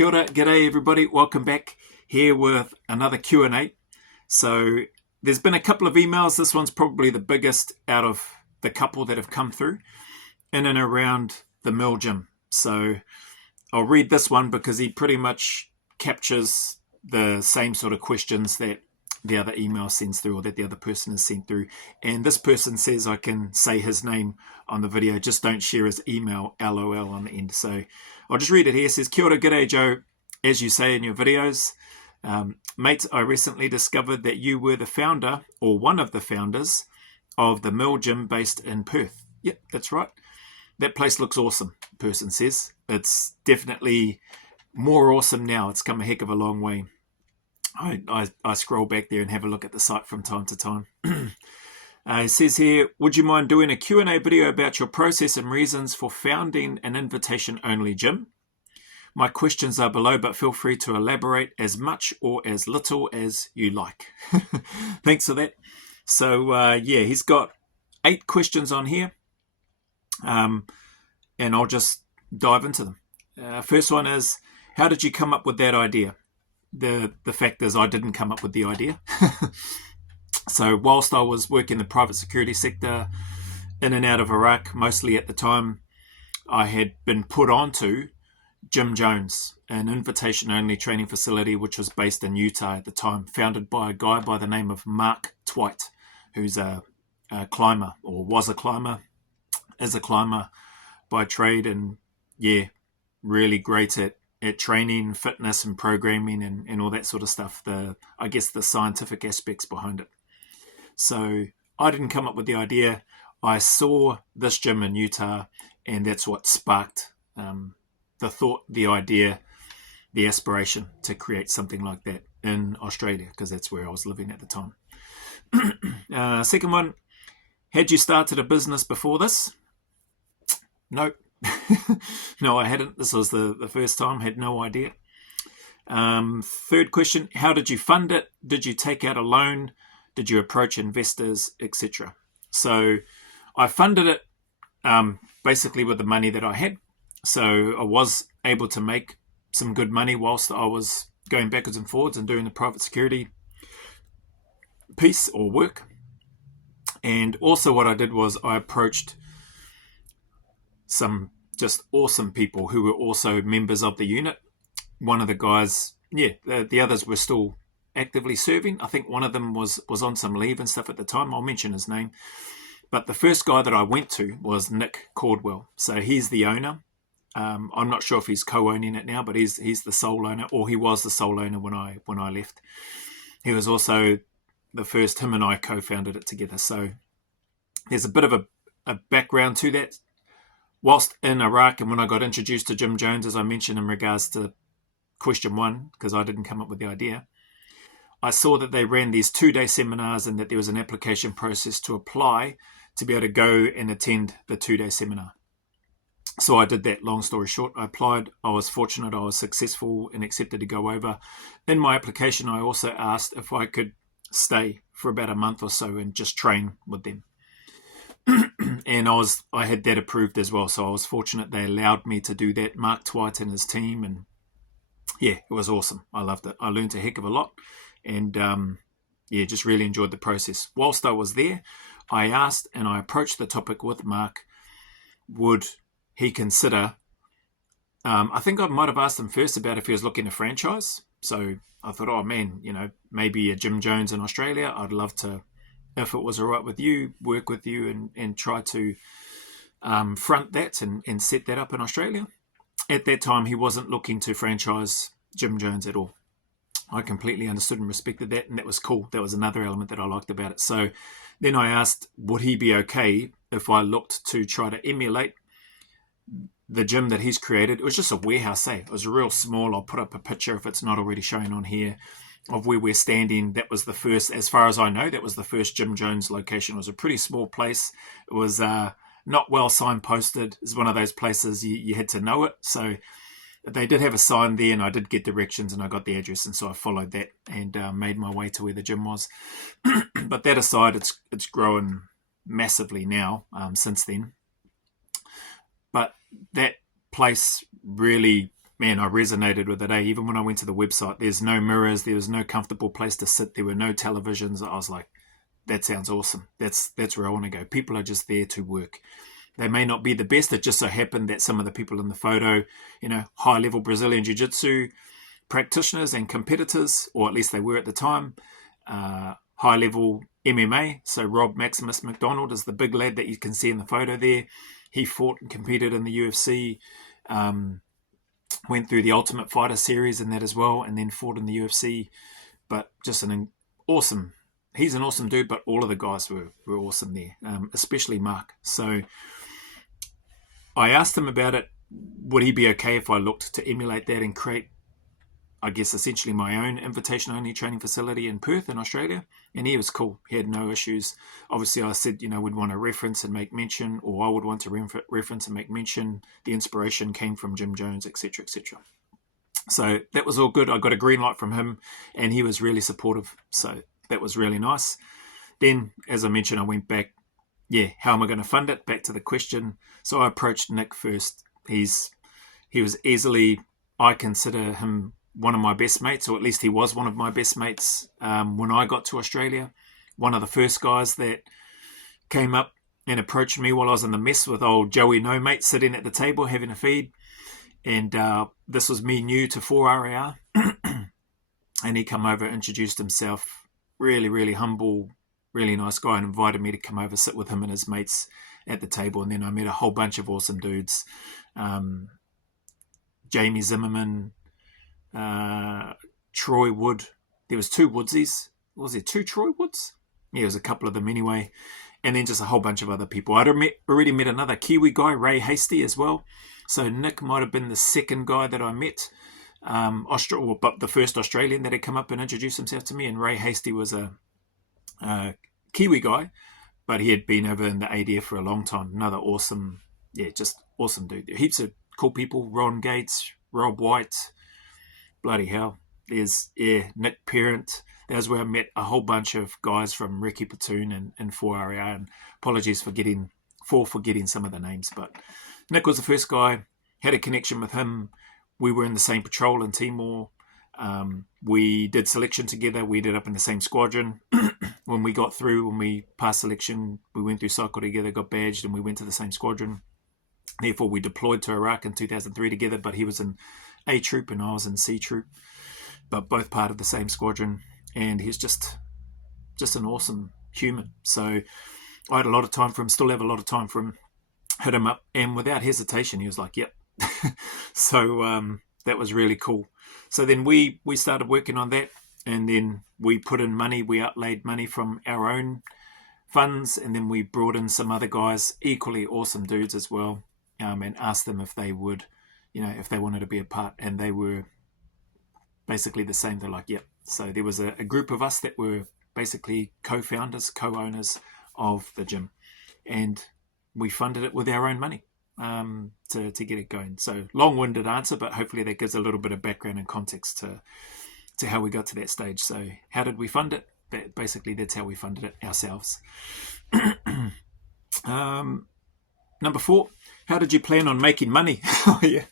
Kia ora, g'day everybody. Welcome back here with another Q&A. So there's been a couple of emails. This one's probably the biggest out of the couple that have come through in and around the Mill gym. So I'll read this one because he pretty much captures the same sort of questions that the other email sends through, or that the other person has sent through. And this person says I can say his name on the video, just don't share his email, LOL, on the end. So I'll just read it here. It says, Kia ora, g'day Joe. As you say in your videos, mate, I recently discovered that you were the founder, or one of the founders, of the Mill gym based in Perth. Yep, that's right. That place looks awesome, the person says. It's definitely more awesome now. It's come a heck of a long way. I scroll back there and have a look at the site from time to time. It says here, would you mind doing a Q&A video about your process and reasons for founding an invitation-only gym? My questions are below, but feel free to elaborate as much or as little as you like. Thanks for that. So, yeah, he's got 8 questions on here, and I'll just dive into them. First one is, how did you come up with that idea? The fact is I didn't come up with the idea. So whilst I was working the private security sector in and out of Iraq, mostly at the time, I had been put onto Jim Jones, an invitation-only training facility which was based in Utah at the time, founded by a guy by the name of Mark Twight, who's a climber, or was a climber, is a climber by trade, and yeah, really great at training, fitness and programming and all that sort of stuff, I guess the scientific aspects behind it. So I didn't come up with the idea. I saw this gym in Utah, and that's what sparked the thought, the idea, the aspiration to create something like that in Australia, because that's where I was living at the time. Second one, had you started a business before this? Nope. No, I hadn't. This was the first time. Had no idea. Third question, how did you fund it? Did you take out a loan? Did you approach investors, etc.? So I funded it basically with the money that I had. So I was able to make some good money whilst I was going backwards and forwards and doing the private security piece or work. And also what I did was I approached some just awesome people who were also members of the unit. One of the guys, the others were still actively serving. I think one of them was on some leave and stuff at the time. I'll mention his name. But the first guy that I went to was Nick Cordwell. So he's the owner. I'm not sure if he's co-owning it now, but he's the sole owner, or he was the sole owner when I left. He was also the first. Him and I co-founded it together. So there's a bit of a background to that. Whilst in Iraq, and when I got introduced to Jim Jones, as I mentioned in regards to question 1, because I didn't come up with the idea, I saw that they ran these 2-day seminars and that there was an application process to apply to be able to go and attend the 2-day seminar. So I did that. Long story short, I applied. I was fortunate. I was successful and accepted to go over. In my application, I also asked if I could stay for about a month or so and just train with them. And I had that approved as well. So I was fortunate they allowed me to do that. Mark Twight and his team. And yeah, it was awesome. I loved it. I learned a heck of a lot. And just really enjoyed the process. Whilst I was there, I asked and I approached the topic with Mark, would he consider, I think I might have asked him first about if he was looking to franchise. So I thought, oh man, maybe a Jim Jones in Australia. I'd love to, if it was all right with you, work with you and try to front that and set that up in Australia. At that time, he wasn't looking to franchise Jim Jones at all. I completely understood and respected that, and that was cool. That was another element that I liked about it. So then I asked, would he be okay if I looked to try to emulate the gym that he's created? It was just a warehouse, It was real small. I'll put up a picture if it's not already shown on here of where we're standing. That was the first, as far as I know, that was the first Jim Jones location. It was a pretty small place. It was not well signposted. It's one of those places you had to know it. So they did have a sign there, and I did get directions and I got the address, and so I followed that and made my way to where the gym was. But that aside, it's grown massively now since then. But that place really man, I resonated with it. Even when I went to the website, there's no mirrors, there was no comfortable place to sit, there were no televisions. I was like, that sounds awesome. That's where I want to go. People are just there to work. They may not be the best. It just so happened that some of the people in the photo, high-level Brazilian Jiu-Jitsu practitioners and competitors, or at least they were at the time, high-level MMA. So Rob Maximus McDonald is the big lad that you can see in the photo there. He fought and competed in the UFC, went through the Ultimate Fighter series and that as well, and then fought in the UFC. But just he's an awesome dude, but all of the guys were awesome there, especially Mark. So I asked him about it. Would he be okay if I looked to emulate that and create, I guess, essentially my own invitation-only training facility in Perth in Australia? And he was cool. He had no issues. Obviously, I said, we'd want to reference and make mention, or I would want to reference and make mention. The inspiration came from Jim Jones, etc., etc. So that was all good. I got a green light from him, and he was really supportive. So that was really nice. Then, as I mentioned, I went back, how am I going to fund it? Back to the question. So I approached Nick first. He was easily, I consider him one of my best mates, or at least he was one of my best mates when I got to Australia. One of the first guys that came up and approached me while I was in the mess with old Joey No Mate sitting at the table having a feed. And this was me new to 4RAR. And he come over, introduced himself, really, really humble, really nice guy, and invited me to come over, sit with him and his mates at the table. And then I met a whole bunch of awesome dudes. Jamie Zimmerman, Troy Wood. There was 2 Woodsies. Was there 2 Troy Woods? Yeah, there was a couple of them anyway. And then just a whole bunch of other people. I'd already met another Kiwi guy, Ray Hasty, as well. So Nick might have been the second guy that I met. But the first Australian that had come up and introduced himself to me. And Ray Hasty was a Kiwi guy, but he had been over in the ADF for a long time. Another awesome, just awesome dude. Heaps of cool people. Ron Gates, Rob White. Bloody hell. There's, Nick Parent. That was where I met a whole bunch of guys from Ricky Platoon and 4RAR. And apologies for forgetting some of the names. But Nick was the first guy. Had a connection with him. We were in the same patrol in Timor. We did selection together. We ended up in the same squadron. When we passed selection, we went through cycle together, got badged, and we went to the same squadron. Therefore, we deployed to Iraq in 2003 together, but he was in A Troop and I was in C Troop, but both part of the same squadron. And he's just an awesome human. So I had a lot of time for him, still have a lot of time for him. Hit him up, and without hesitation, he was like, yep. So that was really cool. So then we started working on that, and then we put in money. We outlaid money from our own funds, and then we brought in some other guys, equally awesome dudes as well, and asked them if they would, if they wanted to be a part, and they were basically the same. They're like, yep. So there was a group of us that were basically co-founders, co-owners of the gym, and we funded it with our own money to get it going. So long-winded answer, but hopefully that gives a little bit of background and context to how we got to that stage. So how did we fund it? Basically, that's how we funded it ourselves. Number 4, how did you plan on making money? Oh, yeah.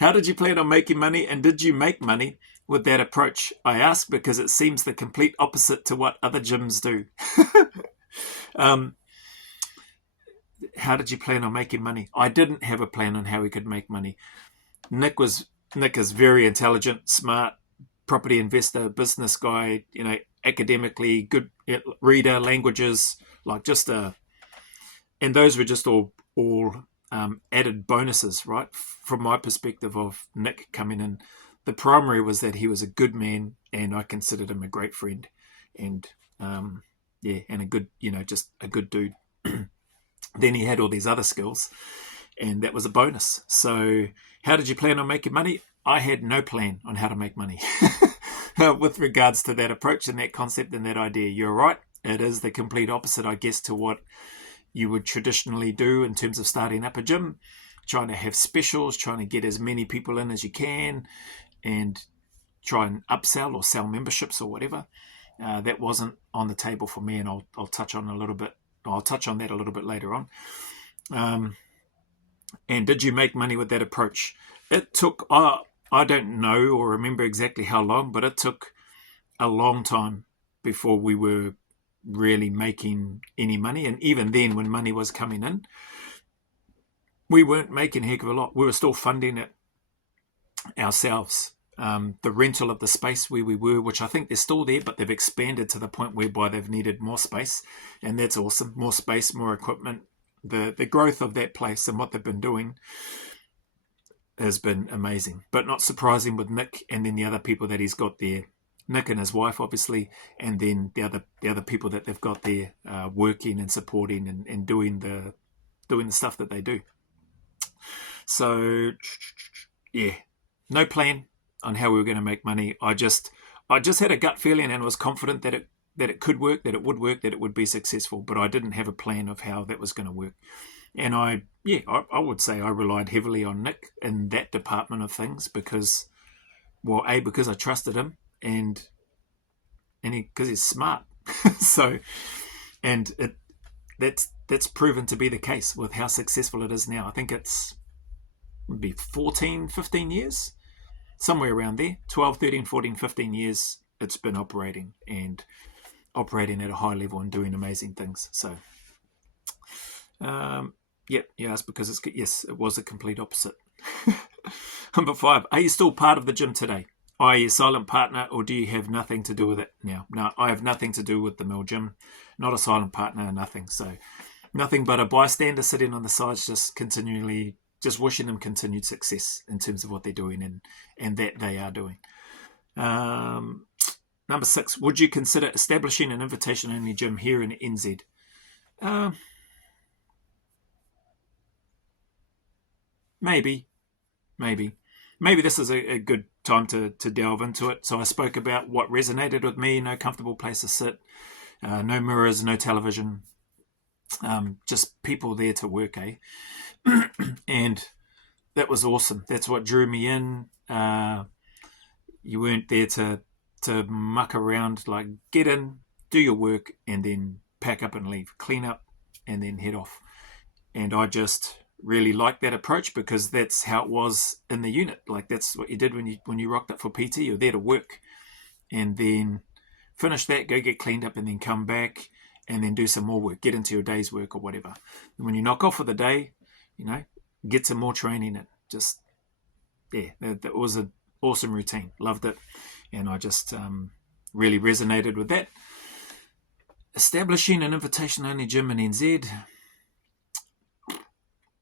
How did you plan on making money, and did you make money with that approach? I ask because it seems the complete opposite to what other gyms do. How did you plan on making money? I didn't have a plan on how we could make money. Nick is very intelligent, smart, property investor, business guy, academically good reader, languages, and those were just all added bonuses, right? From my perspective of Nick coming in, the primary was that he was a good man, and I considered him a great friend, and and a good, just a good dude. Then he had all these other skills, and that was a bonus. So how did you plan on making money? I had no plan on how to make money with regards to that approach and that concept and that idea. You're right. It is the complete opposite, I guess, to what you would traditionally do in terms of starting up a gym, trying to have specials, trying to get as many people in as you can, and try and upsell or sell memberships or whatever. That wasn't on the table for me, and I'll touch on that a little bit later on. And did you make money with that approach? It took, I don't know or remember exactly how long, but it took a long time before we were really making any money. And even then, when money was coming in, we weren't making a heck of a lot. We were still funding it ourselves. The rental of the space where we were, which I think they're still there, but they've expanded to the point whereby they've needed more space, and that's awesome. More space, more equipment. The growth of that place and what they've been doing has been amazing, but not surprising with Nick and then the other people that he's got there. Nick and his wife, obviously, and then the other people that they've got there working and supporting and doing the stuff that they do. So, yeah, no plan on how we were going to make money. I just had a gut feeling and was confident that it could work, that it would work, that it would be successful, but I didn't have a plan of how that was going to work. And I would say I relied heavily on Nick in that department of things because I trusted him and because he's smart. So, and that's proven to be the case with how successful it is now. I think would be 14, 15 years, somewhere around there, 12, 13, 14, 15 years it's been operating and operating at a high level and doing amazing things. So, it's because yes, it was a complete opposite. Number 5, are you still part of the gym today? Are you a silent partner or do you have nothing to do with it now? No, I have nothing to do with the Mill Gym. Not a silent partner, nothing. So nothing but a bystander sitting on the sides, just continually, just wishing them continued success in terms of what they're doing and that they are doing. Number 6, would you consider establishing an invitation-only gym here in NZ? Maybe this is a good time to delve into it. So I spoke about what resonated with me: no comfortable place to sit, no mirrors, no television, just people there to work, and that was awesome. That's what drew me in. You weren't there to muck around. Like, get in, do your work, and then pack up and leave, clean up, and then head off. And I just really like that approach because that's how it was in the unit. Like, that's what you did when you rocked up for PT. You're there to work and then finish that, go get cleaned up, and then come back and then do some more work, get into your day's work or whatever. And when you knock off for the day, get some more training in. Just, that was an awesome routine. Loved it. And I just really resonated with that. Establishing an invitation-only gym in NZ,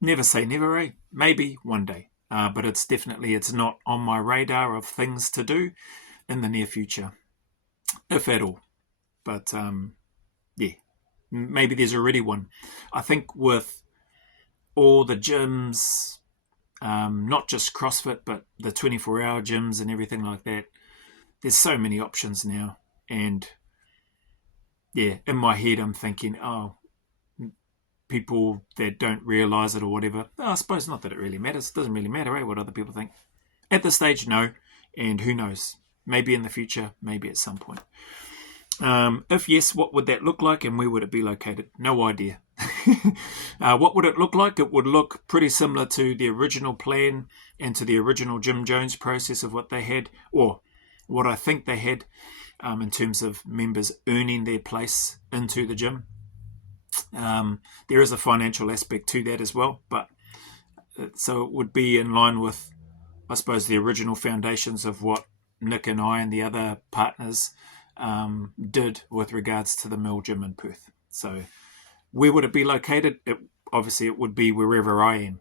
never say never, Maybe one day. But it's not on my radar of things to do in the near future, if at all. But maybe there's already one. I think with all the gyms, not just CrossFit, but the 24-hour gyms and everything like that, there's so many options now. And in my head I'm thinking, people that don't realise it or whatever. I suppose not that it really matters. It doesn't really matter, what other people think. At this stage, no. And who knows? Maybe in the future, maybe at some point. If yes, what would that look like and where would it be located? No idea. What would it look like? It would look pretty similar to the original plan and to the original Jim Jones process of what they had, or what I think they had, in terms of members earning their place into the gym. There is a financial aspect to that as well, but so it would be in line with, I suppose, the original foundations of what Nick and I and the other partners did with regards to the Mill Gym in Perth. So where would it be located? Obviously it would be wherever I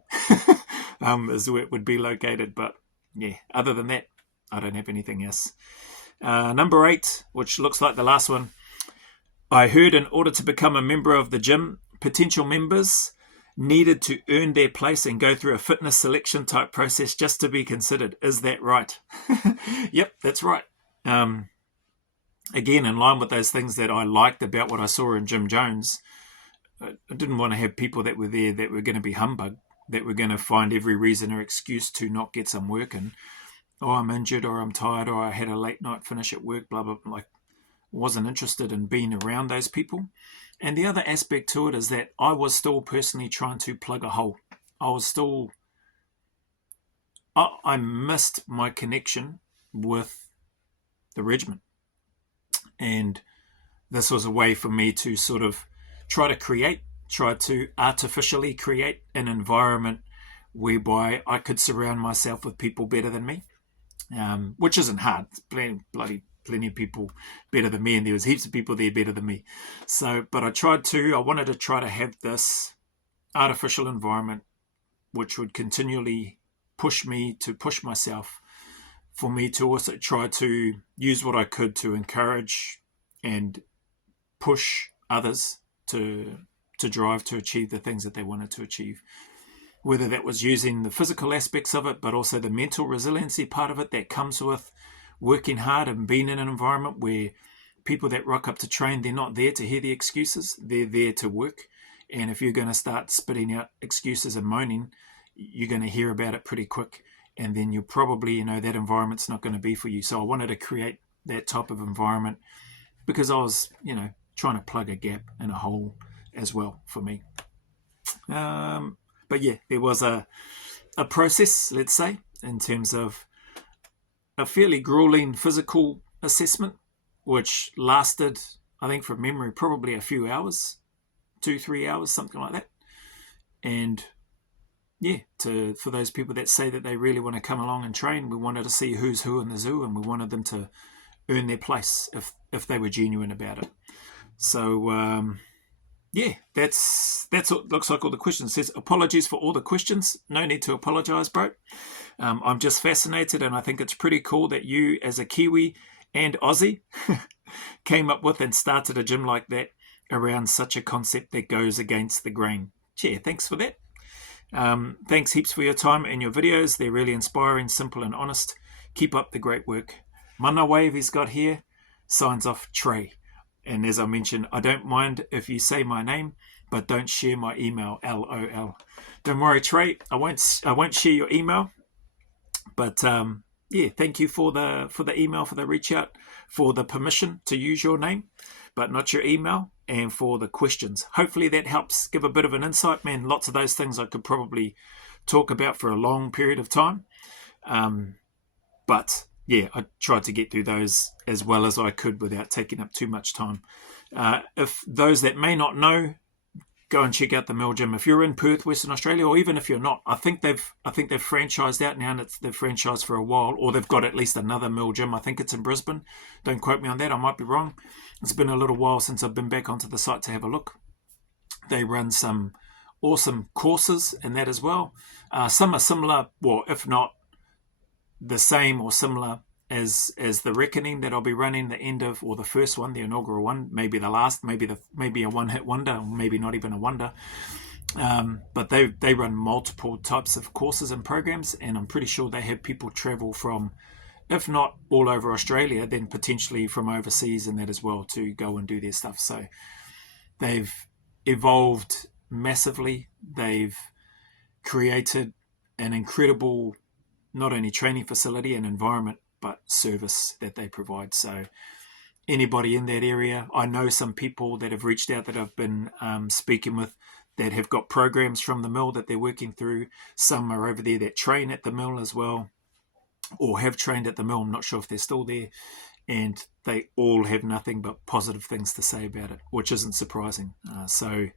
am, is where it would be located. But other than that, I don't have anything else. Number 8, which looks like the last one. I heard in order to become a member of the gym, potential members needed to earn their place and go through a fitness selection type process just to be considered. Is that right? Yep, that's right. Again, in line with those things that I liked about what I saw in Jim Jones, I didn't want to have people that were there that were going to be humbug, that were going to find every reason or excuse to not get some work in. Oh, I'm injured, or I'm tired, or I had a late night finish at work, blah, blah, blah. Like, wasn't interested in being around those people. And the other aspect to it is that I was still personally trying to plug a hole. I missed my connection with the regiment. And this was a way for me to sort of try to artificially create an environment whereby I could surround myself with people better than me, which isn't hard. Plenty of people better than me, and there was heaps of people there better than me. So, but I wanted to try to have this artificial environment which would continually push me to push myself, for me to also try to use what I could to encourage and push others to drive to achieve the things that they wanted to achieve. Whether that was using the physical aspects of it, but also the mental resiliency part of it that comes with working hard and being in an environment where people that rock up to train, they're not there to hear the excuses, they're there to work. And if you're going to start spitting out excuses and moaning, you're going to hear about it pretty quick. And then you'll probably, that environment's not going to be for you. So I wanted to create that type of environment because I was, trying to plug a gap and a hole as well for me. But yeah, there was a process, let's say, in terms of a fairly grueling physical assessment, which lasted, I think from memory, probably a few hours, 2-3 hours, something like that. And yeah, for those people that say that they really want to come along and train, we wanted to see who's who in the zoo, and we wanted them to earn their place if they were genuine about it. So yeah, that's what looks like all the questions. It says, apologies for all the questions. No need to apologize, bro. I'm just fascinated, and I think it's pretty cool that you, as a Kiwi and Aussie, came up with and started a gym like that around such a concept that goes against the grain. Yeah, thanks for that. Thanks heaps for your time and your videos. They're really inspiring, simple and honest. Keep up the great work. Mana wave he's got here. Signs off, Trey. And as I mentioned, I don't mind if you say my name, but don't share my email, LOL. Don't worry, Trey. I won't share your email. But yeah, thank you for the email, for the reach out, for the permission to use your name, but not your email, and for the questions. Hopefully that helps give a bit of an insight. Man, lots of those things I could probably talk about for a long period of time. But yeah, I tried to get through those as well as I could without taking up too much time. If those that may not know, go and check out the Mill Gym. If you're in Perth, Western Australia, or even if you're not, I think they've franchised out now, and they've franchised for a while, or they've got at least another Mill Gym. I think it's in Brisbane. Don't quote me on that. I might be wrong. It's been a little while since I've been back onto the site to have a look. They run some awesome courses in that as well. Some are similar, well, if not the same or similar as the Reckoning that I'll be running the end of, or the first one, the inaugural one, maybe the last, maybe a one-hit wonder, or maybe not even a wonder. But they run multiple types of courses and programs, and I'm pretty sure they have people travel from, if not all over Australia, then potentially from overseas and that as well, to go and do their stuff. So they've evolved massively. They've created an incredible, not only training facility and environment, but service that they provide. So anybody in that area, I know some people that have reached out that I've been speaking with that have got programs from the Mill that they're working through. Some are over there that train at the Mill as well, or have trained at the Mill. I'm not sure if they're still there. And they all have nothing but positive things to say about it, which isn't surprising. So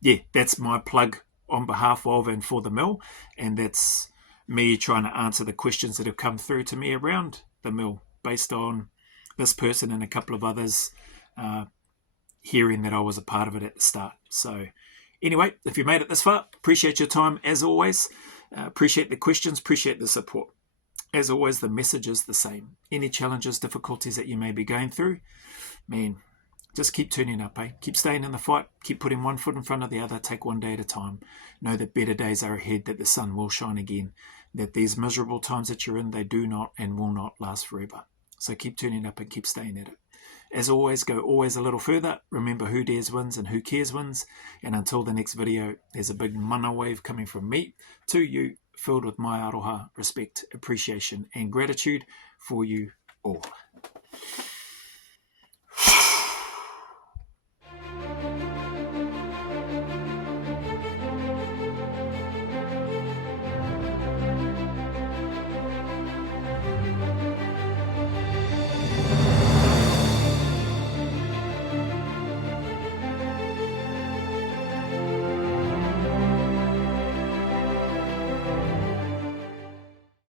yeah, that's my plug on behalf of and for the Mill. And that's me trying to answer the questions that have come through to me around the Mill based on this person and a couple of others hearing that I was a part of it at the start. So anyway, if you made it this far, appreciate your time as always. Appreciate the questions, appreciate the support. As always, the message is the same. Any challenges, difficulties that you may be going through, man, just keep turning up, eh? Keep staying in the fight. Keep putting one foot in front of the other. Take one day at a time. Know that better days are ahead, that the sun will shine again, that these miserable times that you're in, they do not and will not last forever. So keep turning up and keep staying at it. As always, go always a little further. Remember, who dares wins and who cares wins. And until the next video, there's a big mana wave coming from me to you, filled with my aroha, respect, appreciation, and gratitude for you all.